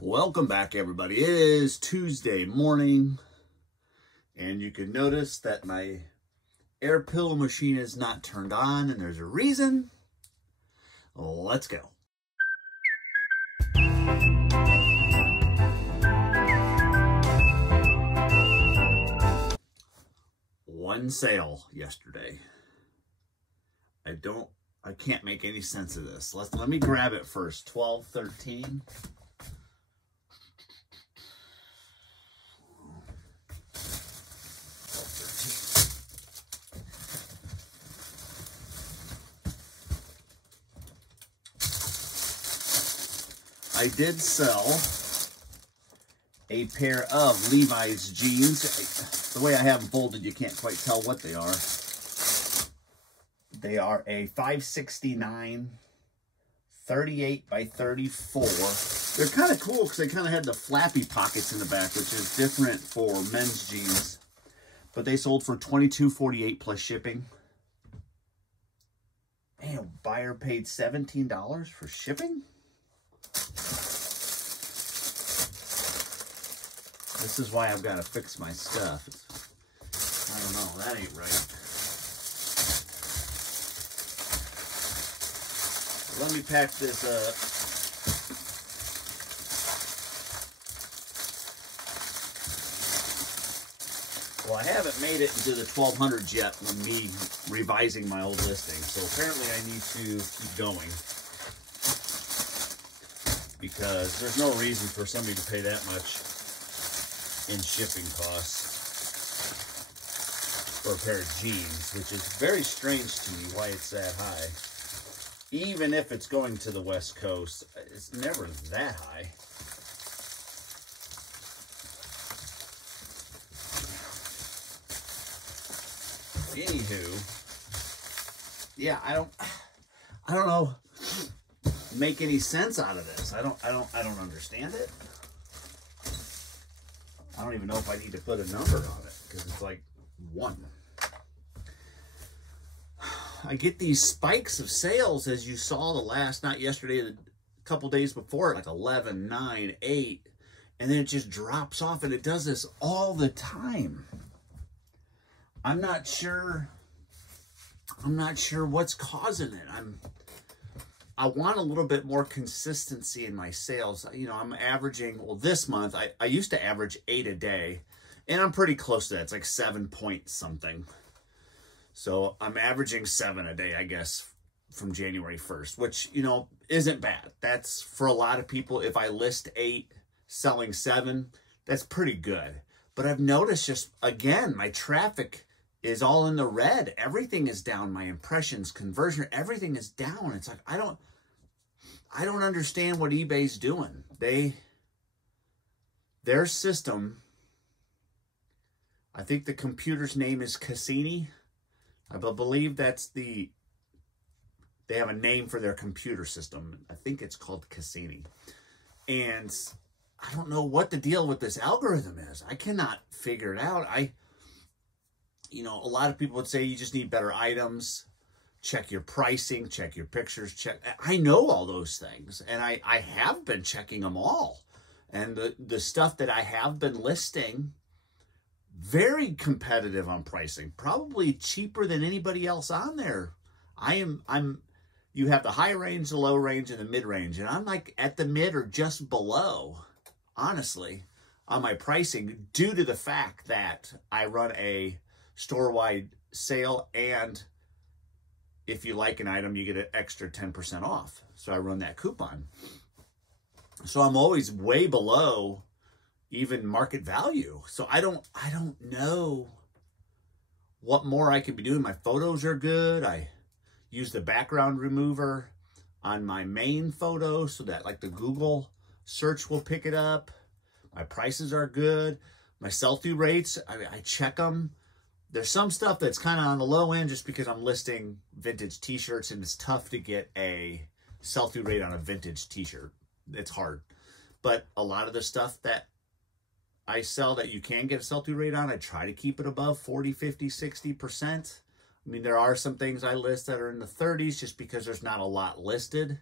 Welcome back, everybody. It is Tuesday morning, and you can notice that my air pillow machine is not turned on, and there's a reason. Let's go. One sale yesterday. I can't make any sense of this. Let me grab it first. 12.13. I did sell a pair of Levi's jeans. The way I have them folded, you can't quite tell what they are. They are a 569 38 by 34. They're kind of cool because they kind of had the flappy pockets in the back, which is different for men's jeans. But they sold for $22.48 plus shipping. Man, buyer paid $17 for shipping? This is why I've got to fix my stuff. I don't know, that ain't right. Let me pack this up. Well, I haven't made it into the 1200s yet with me revising my old listing. So apparently I need to keep going, because there's no reason for somebody to pay that much in shipping costs for a pair of jeans, which is very strange to me why it's that high. Even if it's going to the West Coast, it's never that high. Anywho, yeah, I don't know, make any sense out of this. I don't understand it. I don't even know if I need to put a number on it, because it's like 1. I get these spikes of sales, as you saw not yesterday, a couple days before, like 11, 9, 8, and then it just drops off, and it does this all the time. I'm not sure what's causing it. I want a little bit more consistency in my sales. You know, I'm averaging, well, this month, I used to average 8 a day, and I'm pretty close to that. It's like 7 point something. So I'm averaging 7 a day, I guess, from January 1st, which, you know, isn't bad. That's, for a lot of people, if I list 8, selling 7, that's pretty good. But I've noticed just, again, my traffic is all in the red. Everything is down. My impressions, conversion, everything is down. It's like, I don't understand what eBay's doing. Their system, I think the computer's name is Cassini. I believe that's they have a name for their computer system. I think it's called Cassini. And I don't know what the deal with this algorithm is. I cannot figure it out. You know, a lot of people would say you just need better items, check your pricing, check your pictures, I know all those things, and I have been checking them all. And the stuff that I have been listing, very competitive on pricing, probably cheaper than anybody else on there. You have the high range, the low range, and the mid range, and I'm like at the mid or just below, honestly, on my pricing, due to the fact that I run a store-wide sale, and if you like an item, you get an extra 10% off. So I run that coupon. So I'm always way below even market value. So I don't know what more I could be doing. My photos are good. I use the background remover on my main photo so that like the Google search will pick it up. My prices are good. My sell-through rates, I check them. There's some stuff that's kind of on the low end just because I'm listing vintage t-shirts, and it's tough to get a sell-through rate on a vintage t-shirt. It's hard. But a lot of the stuff that I sell that you can get a sell-through rate on, I try to keep it above 40, 50, 60%. I mean, there are some things I list that are in the 30s just because there's not a lot listed.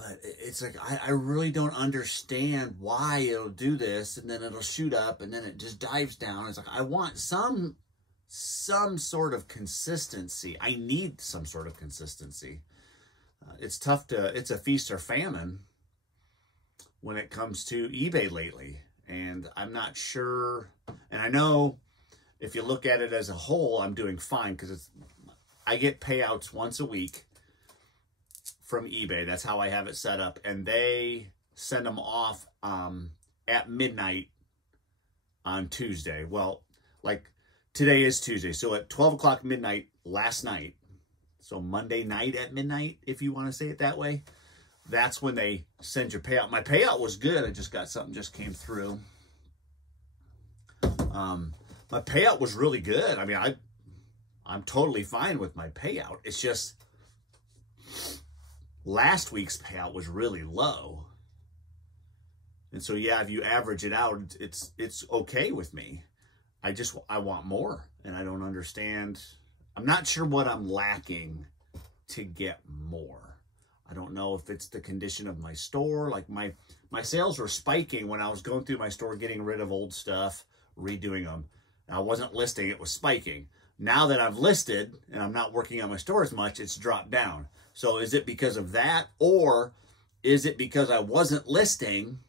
But it's like, I really don't understand why it'll do this, and then it'll shoot up, and then it just dives down. It's like, I want some sort of consistency. I need some sort of consistency. It's tough to, it's a feast or famine when it comes to eBay lately. And I'm not sure, and I know if you look at it as a whole, I'm doing fine because I get payouts once a week from eBay. That's how I have it set up. And they send them off at midnight on Tuesday. Well, like today is Tuesday. So at 12 o'clock midnight last night, so Monday night at midnight, if you want to say it that way, that's when they send your payout. My payout was good. I just got something just came through. My payout was really good. I mean, I'm totally fine with my payout. It's just last week's payout was really low. And so, yeah, if you average it out, it's okay with me. I want more, and I don't understand. I'm not sure what I'm lacking to get more. I don't know if it's the condition of my store. Like my sales were spiking when I was going through my store, getting rid of old stuff, redoing them. And I wasn't listing, it was spiking. Now that I've listed and I'm not working on my store as much, it's dropped down. So is it because of that, or is it because I wasn't listing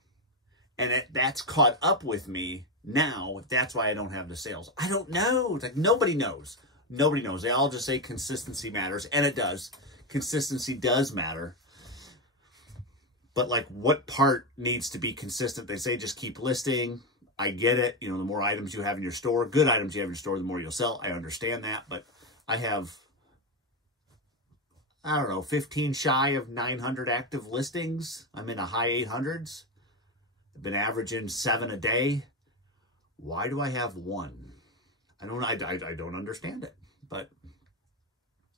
and that's caught up with me now? That's why I don't have the sales. I don't know. It's like nobody knows. Nobody knows. They all just say consistency matters, and it does. Consistency does matter. But like, what part needs to be consistent? They say just keep listing. I get it. You know, the more items you have in your store, good items you have in your store, the more you'll sell. I understand that. But I have, I don't know, 15 shy of 900 active listings. I'm in the high 800s. I've been averaging 7 a day. Why do I have one? I don't understand it. But,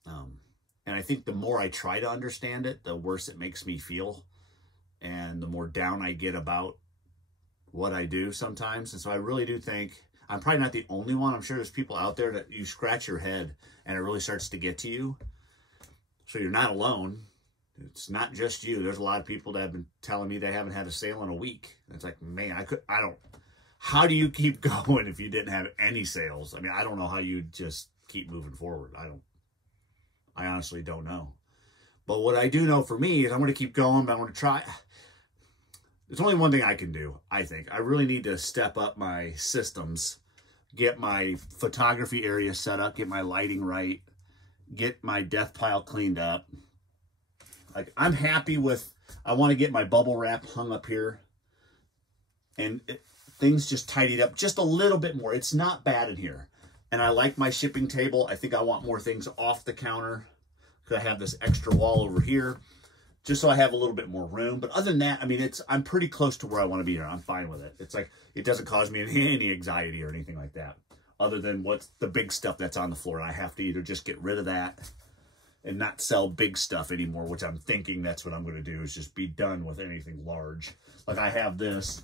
and I think the more I try to understand it, the worse it makes me feel. And the more down I get about what I do sometimes. And so I really do think, I'm probably not the only one. I'm sure there's people out there that you scratch your head and it really starts to get to you. So you're not alone. It's not just you. There's a lot of people that have been telling me they haven't had a sale in a week. And it's like, man, how do you keep going if you didn't have any sales? I mean, I don't know how you just keep moving forward. I honestly don't know. But what I do know for me is I'm going to keep going, but I'm going to try. There's only one thing I can do, I think. I really need to step up my systems, get my photography area set up, get my lighting right, get my death pile cleaned up. Like, I'm happy with, I want to get my bubble wrap hung up here. And things just tidied up just a little bit more. It's not bad in here. And I like my shipping table. I think I want more things off the counter, because I have this extra wall over here, just so I have a little bit more room. But other than that, I mean, I'm pretty close to where I want to be here. I'm fine with it. It's like, it doesn't cause me any anxiety or anything like that, other than what's the big stuff that's on the floor. And I have to either just get rid of that and not sell big stuff anymore, which I'm thinking that's what I'm going to do, is just be done with anything large. Like, I have this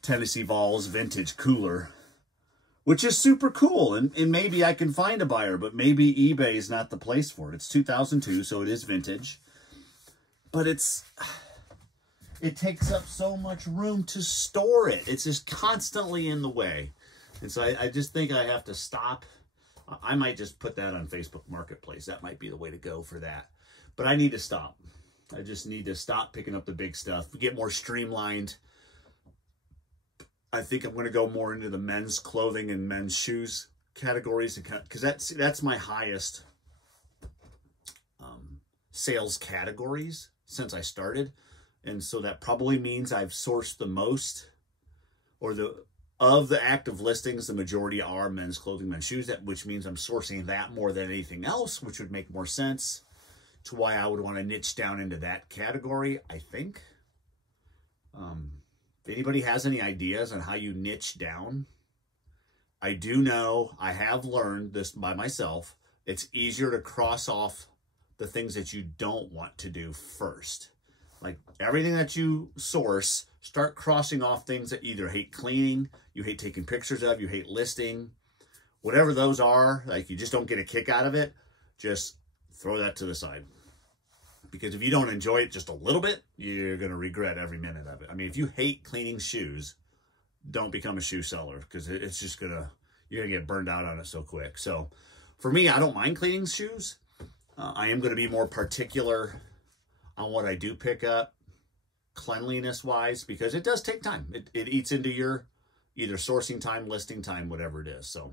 Tennessee Vols vintage cooler, which is super cool, and maybe I can find a buyer, but maybe eBay is not the place for it. It's 2002, so it is vintage, but it takes up so much room to store it. It's just constantly in the way, and so I just think I have to stop. I might just put that on Facebook Marketplace. That might be the way to go for that, but I need to stop. I just need to stop picking up the big stuff, get more streamlined. I think I'm going to go more into the men's clothing and men's shoes categories, because that's my highest sales categories since I started. And so that probably means I've sourced the most, or of the active listings, the majority are men's clothing, men's shoes, which means I'm sourcing that more than anything else, which would make more sense to why I would want to niche down into that category, I think. If anybody has any ideas on how you niche down, I do know, I have learned this by myself, it's easier to cross off the things that you don't want to do first. Like, everything that you source, start crossing off things that you either hate cleaning, you hate taking pictures of, you hate listing, whatever those are, like you just don't get a kick out of it. Just throw that to the side. Because if you don't enjoy it just a little bit, you're going to regret every minute of it. I mean, if you hate cleaning shoes, don't become a shoe seller, because it's just you're going to get burned out on it so quick. So for me, I don't mind cleaning shoes. I am going to be more particular on what I do pick up cleanliness wise, because it does take time. It eats into your either sourcing time, listing time, whatever it is. So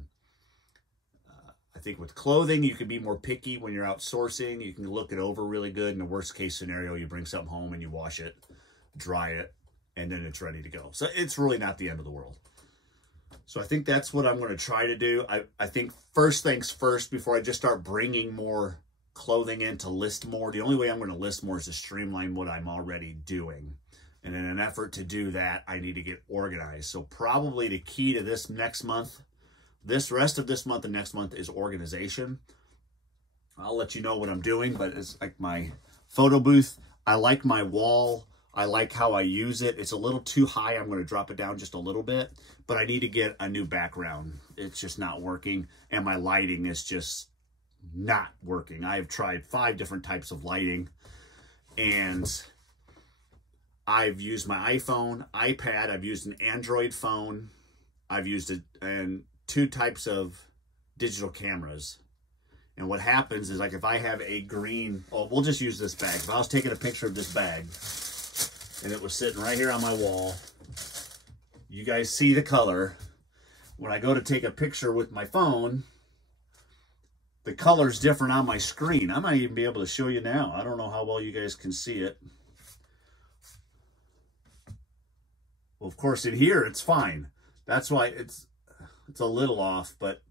I think with clothing, you can be more picky when you're out sourcing. You can look it over really good. In the worst case scenario, you bring something home and you wash it, dry it, and then it's ready to go. So it's really not the end of the world. So I think that's what I'm going to try to do. I think first things first, before I just start bringing more clothing in to list more, the only way I'm going to list more is to streamline what I'm already doing. And in an effort to do that, I need to get organized. So probably the key to this next month, this rest of this month and next month, is organization. I'll let you know what I'm doing, but it's like my photo booth. I like my wall. I like how I use it. It's a little too high. I'm going to drop it down just a little bit, but I need to get a new background. It's just not working, and my lighting is just not working. I've tried 5 different types of lighting, and I've used my iPhone, iPad, I've used an Android phone, I've used it, and 2 types of digital cameras. And what happens is, like, if I have a green, oh, we'll just use this bag. If I was taking a picture of this bag and it was sitting right here on my wall, you guys see the color. When I go to take a picture with my phone, the color's different on my screen. I might even be able to show you now. I don't know how well you guys can see it. Well, of course, in here, it's fine. That's why it's a little off, but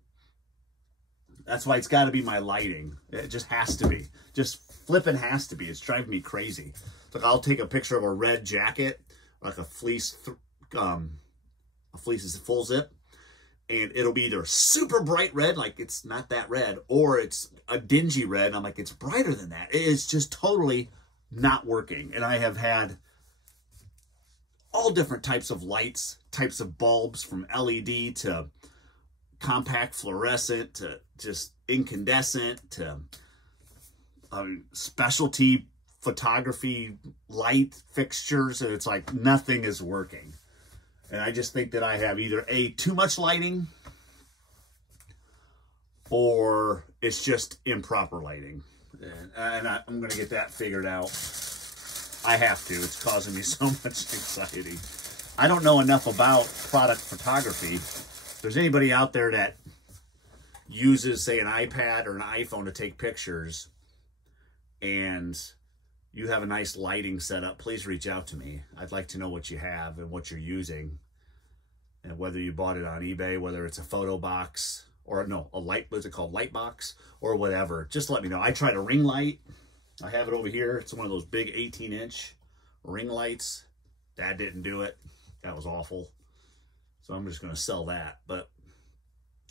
that's why it's got to be my lighting. It just has to be. Just flipping has to be. It's driving me crazy. So I'll take a picture of a red jacket, like a fleece is full zip, and it'll be either super bright red, like it's not that red, or it's a dingy red, and I'm like, it's brighter than that. It is just totally not working. And I have had all different types of lights, types of bulbs, from LED to compact fluorescent to just incandescent to specialty photography light fixtures, and it's like nothing is working. And I just think that I have either too much lighting, or it's just improper lighting. And I'm going to get that figured out. I have to. It's causing me so much anxiety. I don't know enough about product photography. If there's anybody out there that uses, say, an iPad or an iPhone to take pictures, and you have a nice lighting setup, please reach out to me. I'd like to know what you have and what you're using, and whether you bought it on eBay, whether it's a photo box or no, a light, what's it called? Light box or whatever. Just let me know. I tried a ring light. I have it over here. It's one of those big 18-inch ring lights. That didn't do it. That was awful. So I'm just going to sell that. But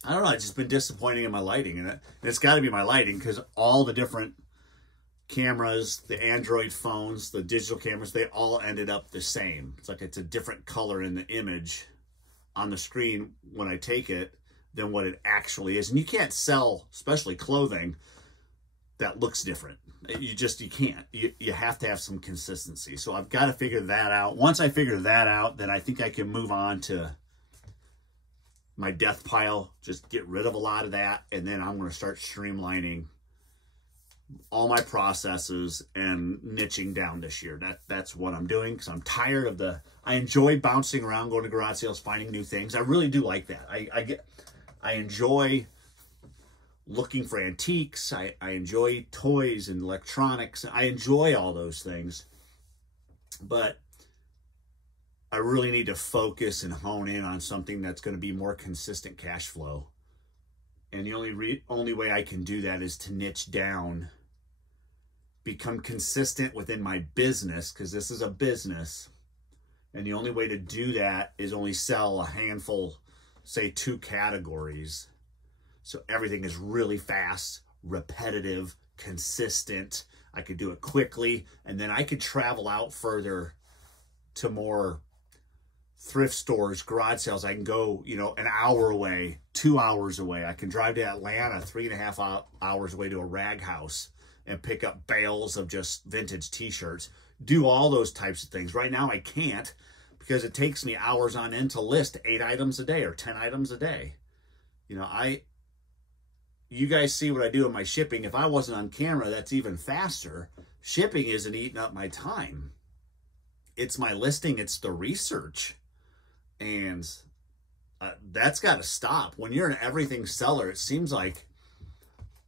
I don't know. It's just been disappointing in my lighting. And it's got to be my lighting, because all the different cameras, the Android phones, the digital cameras, they all ended up the same. It's like it's a different color in the image on the screen when I take it than what it actually is. And you can't sell, especially clothing, that looks different. You can't. You have to have some consistency. So I've got to figure that out. Once I figure that out, then I think I can move on to my death pile, just get rid of a lot of that, and then I'm going to start streamlining all my processes and niching down this year. That's what I'm doing, because I'm tired of I enjoy bouncing around, going to garage sales, finding new things. I really do like that. I enjoy looking for antiques. I enjoy toys and electronics. I enjoy all those things, but I really need to focus and hone in on something that's going to be more consistent cash flow. And the only way I can do that is to niche down, become consistent within my business, because this is a business. And the only way to do that is only sell a handful, say 2 categories. So everything is really fast, repetitive, consistent. I could do it quickly, and then I could travel out further to more thrift stores, garage sales. I can go, an hour away, 2 hours away. I can drive to Atlanta, 3.5 hours away to a rag house and pick up bales of just vintage t-shirts, do all those types of things. Right now I can't because it takes me hours on end to list 8 items a day or 10 items a day. You know, you guys see what I do in my shipping. If I wasn't on camera, that's even faster. Shipping isn't eating up my time. It's my listing, it's the research. And that's got to stop. When you're an everything seller, it seems like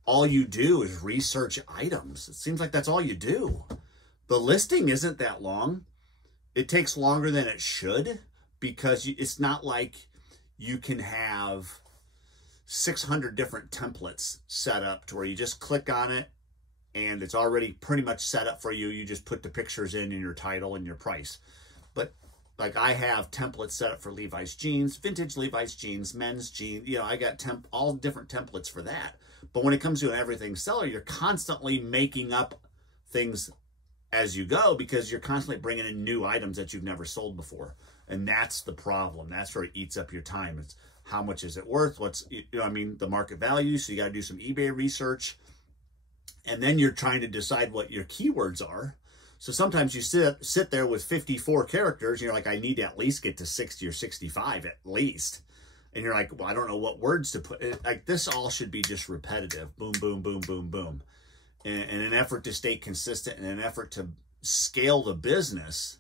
all you do is research items. It seems like that's all you do. The listing isn't that long. It takes longer than it should because it's not like you can have 600 different templates set up to where you just click on it and it's already pretty much set up for you. You just put the pictures in and your title and your price. But like I have templates set up for Levi's jeans, vintage Levi's jeans, men's jeans. You know, I got all different templates for that. But when it comes to an everything seller, you're constantly making up things as you go because you're constantly bringing in new items that you've never sold before. And that's the problem. That's where it eats up your time. It's how much is it worth? What's, you know, I mean, the market value. So you got to do some eBay research. And then you're trying to decide what your keywords are. So sometimes you sit there with 54 characters and you're like, I need to at least get to 60 or 65 at least. And you're like, well, I don't know what words to put. Like this all should be just repetitive. Boom, boom, boom, boom, boom. In an effort to stay consistent, in an effort to scale the business,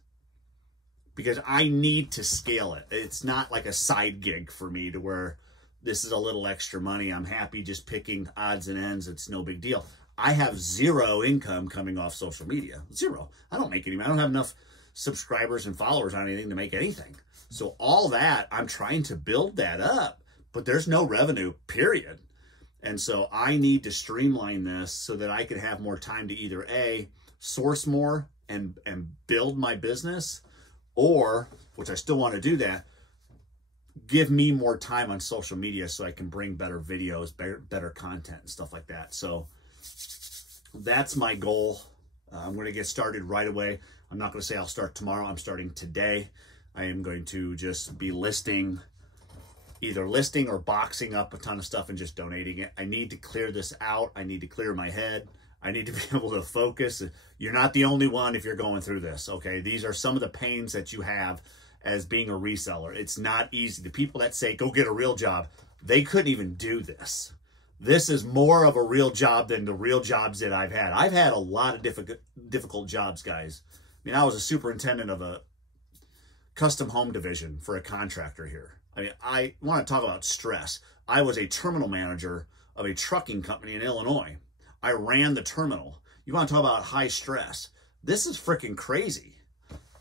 because I need to scale it. It's not like a side gig for me to where this is a little extra money. I'm happy just picking odds and ends. It's no big deal. I have zero income coming off social media. Zero. I don't make any. I don't have enough subscribers and followers on anything to make anything. So all that, I'm trying to build that up, but there's no revenue, period. And so I need to streamline this so that I can have more time to either A, source more and build my business, or, which I still want to do that, give me more time on social media so I can bring better videos, better content and stuff like that. So that's my goal. I'm going to get started right away. I'm not going to say I'll start tomorrow. I'm starting today. I am going to just be either listing or boxing up a ton of stuff and just donating it. I need to clear this out. I need to clear my head. I need to be able to focus. You're not the only one if you're going through this, okay? These are some of the pains that you have as being a reseller. It's not easy. The people that say, go get a real job, they couldn't even do this. This is more of a real job than the real jobs that I've had. I've had a lot of difficult jobs, guys. I mean, I was a superintendent of a custom home division for a contractor here. I mean, I want to talk about stress. I was a terminal manager of a trucking company in Illinois. I ran the terminal. You want to talk about high stress. This is freaking crazy,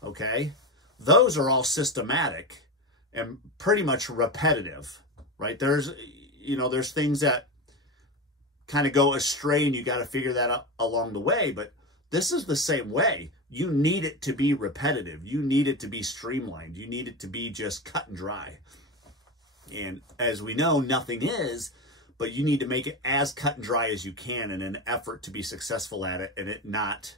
okay? Those are all systematic and pretty much repetitive, right? There's things that kind of go astray and you got to figure that out along the way, but this is the same way. You need it to be repetitive. You need it to be streamlined. You need it to be just cut and dry. And as we know, nothing is, but you need to make it as cut and dry as you can in an effort to be successful at it and it not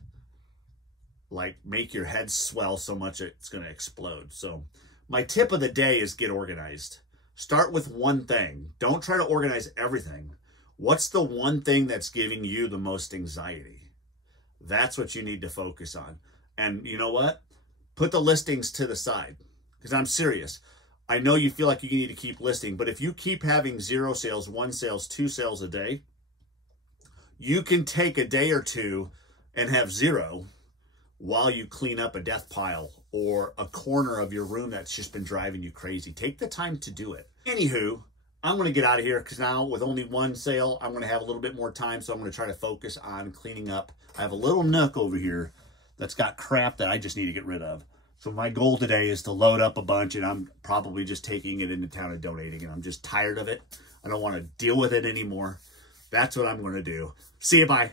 like make your head swell so much it's going to explode. So my tip of the day is get organized. Start with one thing. Don't try to organize everything. What's the one thing that's giving you the most anxiety? That's what you need to focus on. And you know what? Put the listings to the side because I'm serious. I know you feel like you need to keep listing, but if you keep having 0 sales, 1 sales, 2 sales a day, you can take a day or two and have 0 while you clean up a death pile or a corner of your room that's just been driving you crazy. Take the time to do it. Anywho, I'm going to get out of here because now with only 1 sale, I'm going to have a little bit more time. So I'm going to try to focus on cleaning up. I have a little nook over here that's got crap that I just need to get rid of. So my goal today is to load up a bunch and I'm probably just taking it into town and donating it. I'm just tired of it. I don't want to deal with it anymore. That's what I'm going to do. See you, bye.